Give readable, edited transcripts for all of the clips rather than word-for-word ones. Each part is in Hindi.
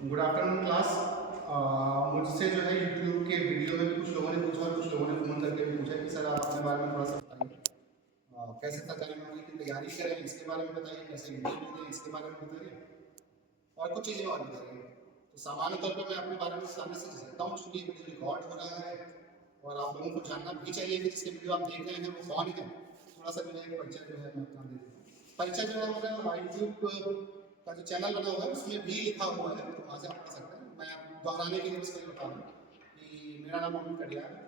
Good afternoon class. मुझसे जो है यूट्यूब के वीडियो में कुछ लोगों ने पूछा और कुछ लोगों ने फ़ोन करके भी पूछा कि सर आप अपने बारे में थोड़ा सा बताइए। कैसे सरकारी नौकरी की तैयारी करें इसके बारे में बताइए, कैसे इंटरव्यू दें इसके बारे में बताइए, और कुछ चीज़ें और बताइए। तो सामान्य तौर पर मैं अपने बारे में बताने से झिझकता हूँ, चूँकि वीडियो रिकॉर्ड हो रहा है और आप लोगों को जानना भी चाहिए कि जिसके वीडियो आप देख रहे हैं वो कौन है। थोड़ा सा जो है परिचय जो है मैं अपना दे देता हूँ। परिचय जो है हमारा यूट्यूब का जो चैनल बना हुआ है उसमें भी लिखा हुआ है, तो वहाँ से आप पढ़ सकते हैं। मैं दोहराने के लिए बस यही बता रहा हूँ कि मेरा नाम अमित कटियार है।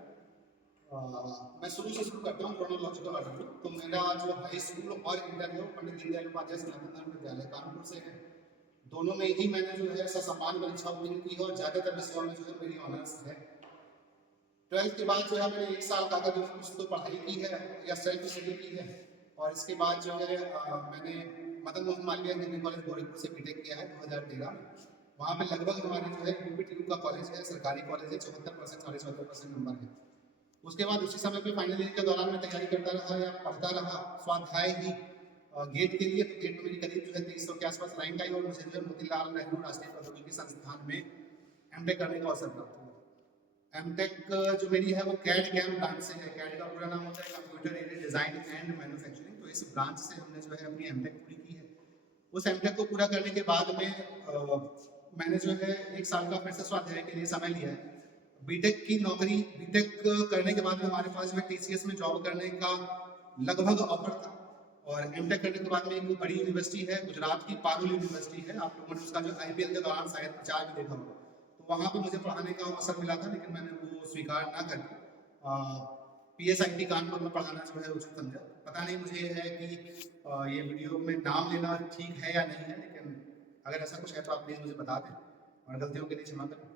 मैं शुरू से शुरू करता हूँ क्रोनोलॉजिकल ऑर्डर में। तो मेरा जो हाई स्कूल और इंटर है वो पंडित दीनदयाल उपाध्याय स्नातक धर्म विद्यालय कानपुर से है। दोनों में ही मैंने जो है समान परीक्षा उत्तीर्ण की है और ज़्यादातर विषयों में जो है मेरी ऑनर्स है। 12th के बाद जो है मैंने एक साल काका जो कुछ तो पढ़ाई की है या सेल्फ स्टडी की है, और इसके बाद जो है मैंने मदन मोहन मालवीय इंजीनियरिंग कॉलेज गोरखपुर से बीटेक किया है 2013 में। वहाँ पे लगभग हमारे जो है यूपीटीयू का कॉलेज है, सरकारी कॉलेज है, 74% 74.5% नंबर है। उसके बाद उसी समय पे फाइनल ईयर के दौरान मैं तैयारी करता रहा या पढ़ता रहा स्वाध्याय ही गेट के लिए। तो गेट में मेरी करीब जो है 2300 के आसपास रैंक आई और मुझे जो है मोतीलाल नेहरू राष्ट्रीय प्रौद्योगिकी संस्थान में एमटेक करने का अवसर प्राप्त हुआ। एमटेक जो मेरी है वो कैड कैम ब्रांच से है। कैड का पूरा नाम होता है computer aided design and manufacturing. तो इस ब्रांच से हमने जो है अपनी एमटेक पूरी की है। उस एमटेक को पूरा करने के बाद में मैंने जो है एक साल का फिर से स्वाध्याय के लिए समय लिया है। बीटेक की नौकरी, बीटेक करने के बाद में हमारे पास जो है टीसीएस में जॉब करने का लगभग ऑफर था। और एमटेक करने के बाद में एक बड़ी यूनिवर्सिटी है गुजरात की, पारुल यूनिवर्सिटी है। आप लोगों ने उसका जो आईपीएल के दौरान शायद प्रचार भी देखा होगा। तो वहाँ पे मुझे पढ़ाने का अवसर मिला था, लेकिन मैंने वो स्वीकार ना करके पीएसआईटी कानपुर में पढ़ाना जो है उचित समझा। पता नहीं मुझे है कि ये वीडियो में नाम लेना ठीक है या नहीं है, लेकिन अगर ऐसा कुछ है तो आप प्लीज़ मुझे बता दें और गलतियों के लिए क्षमा करें।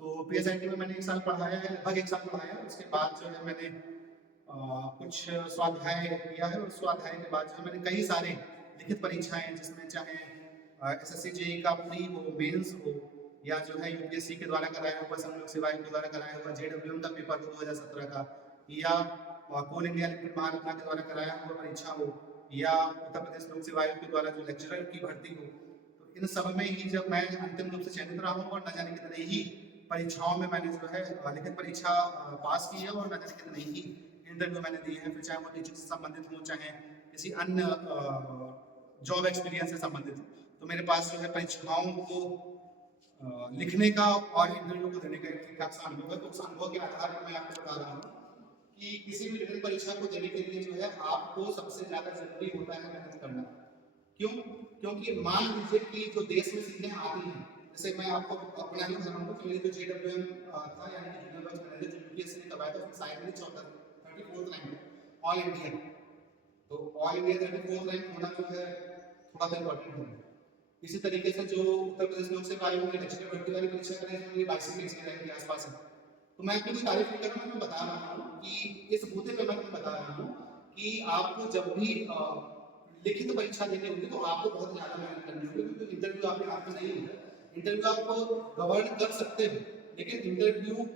तो पीएसआईटी में मैंने एक साल पढ़ाया है, लगभग एक साल पढ़ाया है। उसके बाद जो है मैंने कुछ स्वाध्याय किया है। उस स्वाध्याय के बाद जो है मैंने कई सारे लिखित परीक्षाएं, जिसमें चाहे एसएससी जेईई का प्री हो, मेंस हो, या जो है यूपीएससी के द्वारा कराया हुआ, सम लोक सेवा आयोग के द्वारा कराया हुआ जेडब्ल्यूएम का पेपर हो 2017 का, या कोल इंडिया लिमिटेड महारत्ना के द्वारा कराया हुआ परीक्षा हो, या उत्तर प्रदेश लोक सेवा आयोग के द्वारा जो लेक्चरर की भर्ती हो। तो इन सब में ही जब मैं अंतिम रूप से चयनित रहा हूँ और न जाने कितने ही परीक्षाओं में मैंने जो है लिखित परीक्षा पास की है और न जाने कितने ही इंटरव्यू मैंने दिए हैं, फिर चाहे वो टीचिंग से संबंधित हो, चाहे किसी अन्य जॉब एक्सपीरियंस से संबंधित हो। तो मेरे पास जो है परीक्षाओं को लिखने का और इंटरव्यू को देने का एक ठीक ठाक सा अनुभव है। तो उस अनुभव के आधार पर मैं आपको बता रहा हूँ कि किसी भी रिटन परीक्षा को देने के लिए जो है आपको सबसे ज्यादा जरूरी होता है मेहनत करना। क्यों? क्योंकि मान लीजिए कि जो देश में सीटें आती हैं, जैसे मैं आपको अपना ही उदाहरण दूं कि मेरी जो जेडब्ल्यूएम था, यानी कि जूनियर बैच मैनेजर जो यूपीएससी ने करवाया था, उसमें शायद मेरी 34th रैंक ऑल इंडिया। तो ऑल इंडिया 34th रैंक होना जो है थोड़ा सा इंपॉर्टेंट है। इसी तरीके से जो उत्तर प्रदेश लोक सेवा आयोग ने लेक्चरर भर्ती वाली परीक्षा कराई है, मेरी 22 रैंक के आसपास है। तो मैं अपनी तारीफ नहीं कर रहा हूँ, मैं बता रहा हूँ कि इस मुद्दे पे मैं बता रहा हूँ कि आपको जब भी लिखित परीक्षा देनी होगी तो आपको बहुत ज्यादा मेहनत करनी होगी, क्योंकि इंटरव्यू आपके हाथ में नहीं होगा। इंटरव्यू आप गवर्न कर सकते हो, लेकिन इंटरव्यू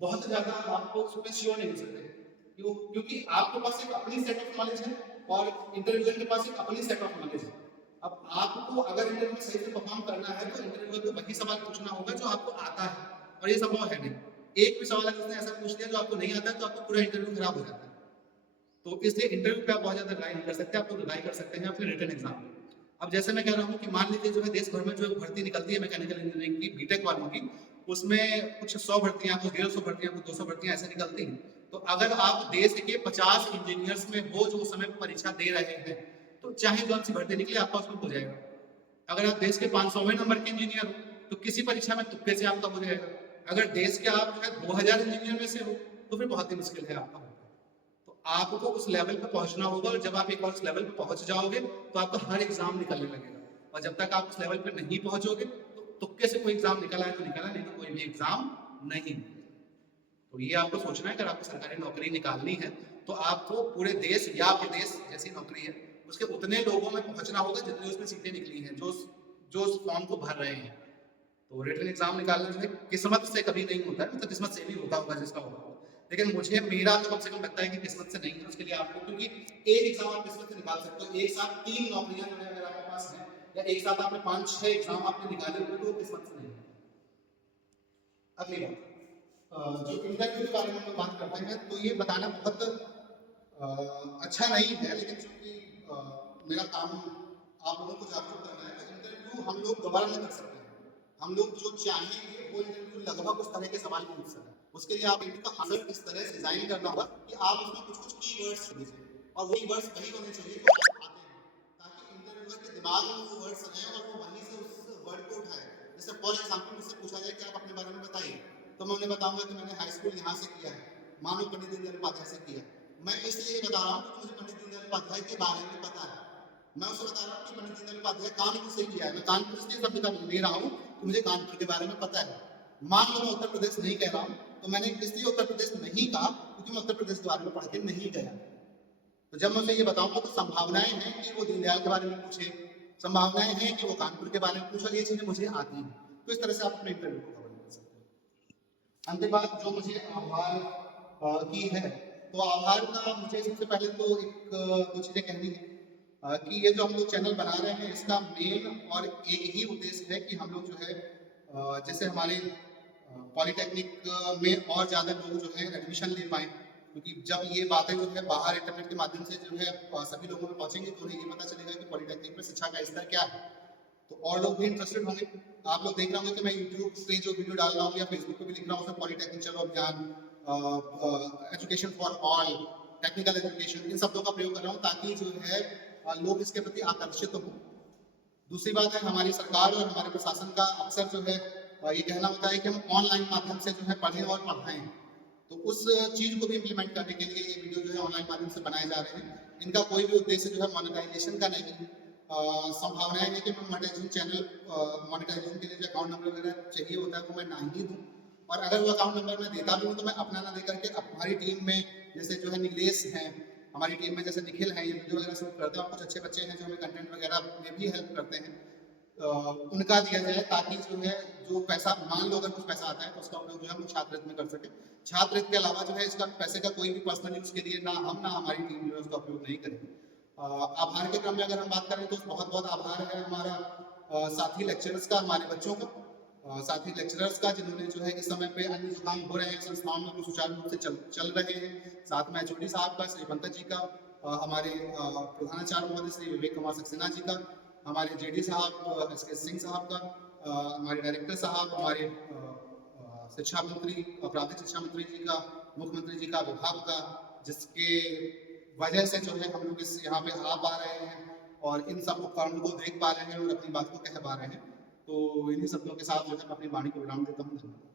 बहुत ज्यादा आपको उसमें श्योर नहीं हो सकते। क्यों? क्योंकि आपके पास एक अपनी सेट ऑफ नॉलेज है और इंटरव्यूअर के पास एक अपनी सेट ऑफ नॉलेज है। अब आपको अगर इंटरव्यू में सही से परफॉर्म करना है तो इंटरव्यूअर को वही सवाल पूछना होगा जो आपको आता है, और ये संभव है नहीं। एक भी सवाल अगर उसने ऐसा पूछ दिया जो आपको नहीं आता तो आपको पूरा इंटरव्यू खराब हो जाता है। तो इसलिए इंटरव्यू पे आप बहुत ज्यादा रिलाई नहीं कर सकते, आप तो रिलाई कर सकते हैं अपने रिटन एग्जाम में। अब जैसे मैं कह रहा हूँ कि मान लीजिए जो है देश भर में जो भर्ती निकलती है मैकेनिकल इंजीनियरिंग की बीटेक वालों की, उसमें कुछ 100 भर्तियां, कुछ 150 भर्तियां, कुछ 200 भर्तियां ऐसे निकलती हैं। तो अगर आप देश के 50 इंजीनियर्स में हो जो उस समय परीक्षा दे रहे हैं, तो चाहे जो सी भर्ती निकले आपका उसमें हो जाएगा। अगर आप देश के 500वें नंबर के इंजीनियर हो तो किसी परीक्षा में तुक्के से आपका हो जाएगा। अगर देश के आप जो है 2000 इंजीनियर में से हो तो फिर बहुत ही मुश्किल है आपका। तो आपको उस लेवल पे पहुंचना होगा, और जब आप एक बार उस लेवल पे पहुंच जाओगे तो आपका हर एग्जाम निकलने लगेगा। और जब तक आप उस लेवल पे नहीं पहुंचोगे तो तुक्के से कोई एग्जाम निकला है तो निकला, नहीं तो कोई भी एग्जाम नहीं। तो ये आपको सोचना है, अगर आपको सरकारी नौकरी निकालनी है तो आपको पूरे देश या प्रदेश जैसी नौकरी है उसके उतने लोगों में पहुंचना होगा जितनी उसमें सीटें निकली हैं जो जो उस फॉर्म को भर रहे हैं। तो रिटन एग्जाम निकालना जो है किस्मत से कभी नहीं होता है, मतलब किस्मत से भी होता होगा जिसका होगा। लेकिन मुझे मेरा तो कम से कम लगता है कि किस्मत से नहीं है। उसके लिए आपको, क्योंकि एक एग्जाम आप किस्मत से निकाल सकते हो, एक साथ 3 नौकरियां जो है अगर आपके पास है या एक साथ आपने 5-6 एग्जाम आपने निकाले हुए तो किस्मत से नहीं है। अगली बात, जो इंटरव्यू के बारे में हम लोग बात करते हैं तो ये बताना बहुत अच्छा नहीं है, लेकिन चूंकि मेरा काम आप लोगों को जागरूक करना है तो इंटरव्यू हम लोग दोबारा नहीं कर सकते हैं। हम लोग जो चाहेंगे वो इंटरव्यू लगभग उस तरह के सवाल पूछ सकें। उसके लिए आप इंटरव्यू का आंसर इस तरह से डिजाइन करना होगा कि आप उसमें कुछ कुछ कीवर्ड्स दीजिए और वो कीवर्ड्स वही होने चाहिए जो आप आते हैं, ताकि इंटरव्यूअर के दिमाग में वो वर्ड्स आए और वो वहीं से उस वर्ड को उठाए। जैसे फॉर एग्जाम्पल मुझसे पूछा जाए कि आप अपने बारे में बताइए, तो मैं उन्हें बताऊंगा कि मैंने हाई स्कूल यहाँ से किया है, मानो पंडित दीनदयाल उपाध्याय से किया। मैं इसलिए बता रहा हूँ क्योंकि मुझे पंडित दीनदयाल उपाध्याय के बारे में पता है। मैं उसे बता रहा हूँ कि पंडित दीनदयाल उपाध्याय कानपुर से किया है। मैं कानपुर इसलिए शब्द का ले रहा हूँ कि मुझे कानपुर के बारे में पता है। मान लो मैं उत्तर प्रदेश नहीं कह रहा हूँ, तो मैंने इसलिए उत्तर प्रदेश नहीं कहा क्योंकि मैं उत्तर प्रदेश के बारे में पढ़ के नहीं गया। तो जब मैं उसे ये बताऊंगा तो संभावनाएं हैं कि वो दीनदयाल के बारे में पूछे, संभावनाएं हैं कि वो कानपुर के बारे में पूछे, ये चीजें मुझे आती हैं। तो इस तरह से आप अपने इंटरव्यू को कवर कर सकते हैं। अंतिम बात जो मुझे आभार की है, तो आभार का मुझे सबसे पहले तो एक दो चीजें कहनी है कि ये जो हम लोग चैनल बना रहे हैं इसका मेन और एक ही उद्देश्य है कि हम लोग जो है जैसे हमारे पॉलिटेक्निक में और ज़्यादा लोग जो है एडमिशन ले पाएँ, क्योंकि जब ये बातें जो है बाहर इंटरनेट के माध्यम से जो है सभी लोगों में पहुंचेंगे तो उन्हें ये पता चलेगा कि पॉलिटेक्निक में शिक्षा का स्तर क्या है, तो और लोग भी इंटरेस्टेड होंगे। आप लोग देख रहे होंगे कि मैं यूट्यूब पे जो वीडियो डाल रहा हूँ या फेसबुक पे भी लिख रहा हूँ उसमें पॉलिटेक्निक चलो अभियान, education for all, technical education, इन शब्दों का प्रयोग कर रहा हूँ ताकि जो है लोग इसके प्रति आकर्षित हों। दूसरी बात है हमारी सरकार और हमारे प्रशासन का अक्सर जो है ये कहना होता है कि हम ऑनलाइन माध्यम से जो है पढ़ें और पढ़ाएं, तो उस चीज़ को भी इम्प्लीमेंट करने के लिए ये वीडियो जो है ऑनलाइन माध्यम से बनाए जा रहे हैं। इनका कोई भी उद्देश्य जो है मोनेटाइजेशन का नहीं है। संभावनाएं हैं कि मैं मोनेटाइजेशन चैनल मोनेटाइजेशन के लिए जो अकाउंट नंबर वगैरह चाहिए होता है वो मैं ना ही दूँ, और अगर वो अकाउंट नंबर मैं देता भी हूँ तो मैं अपना ना दे करके हमारी टीम में जैसे जो है नीलेश हैं, हमारी टीम में जैसे निखिल हैं, ये वीडियो वगैरह शूट करते हैं और कुछ अच्छे बच्चे हैं जो हमें कंटेंट वगैरह में भी हेल्प करते हैं, उनका दिया जाए ताकि जो है जो पैसा मान लो अगर कुछ पैसा आता है तो उसका उपयोग जो है हम छात्रवृत्ति में कर सके। छात्रवृत्ति के अलावा जो है इसका पैसे का कोई भी पर्सनल यूज के लिए ना हम ना हमारी टीम जो है उसका उपयोग नहीं करेंगे। आभार के क्रम में अगर हम बात करें तो बहुत बहुत आभार है हमारा साथी लेक्चरर्स का, हमारे बच्चों का, साथी लेक्चरर्स का जिन्होंने जो है इस समय पे अन्य जो काम हो रहे हैं संस्थाओं में वो सुचारू रूप से चल रहे हैं। साथ में एचओडी साहब का, श्री पंकज जी का, हमारे प्रधानाचार्य महोदय श्री विवेक कुमार सक्सेना जी का, हमारे जेडी साहब एस के सिंह साहब का, हमारे डायरेक्टर साहब, हमारे शिक्षा मंत्री, प्राथमिक शिक्षा मंत्री जी का, मुख्यमंत्री जी का विभाग का, जिसके वजह से जो है हम लोग इस यहाँ पे आ पा रहे हैं और इन सब उपकरणों को देख पा रहे हैं और अपनी बात को कह पा रहे हैं। तो इन्हीं शब्दों के साथ जो है मैं अपनी वाणी को विराम देता हूँ। धन्यवाद।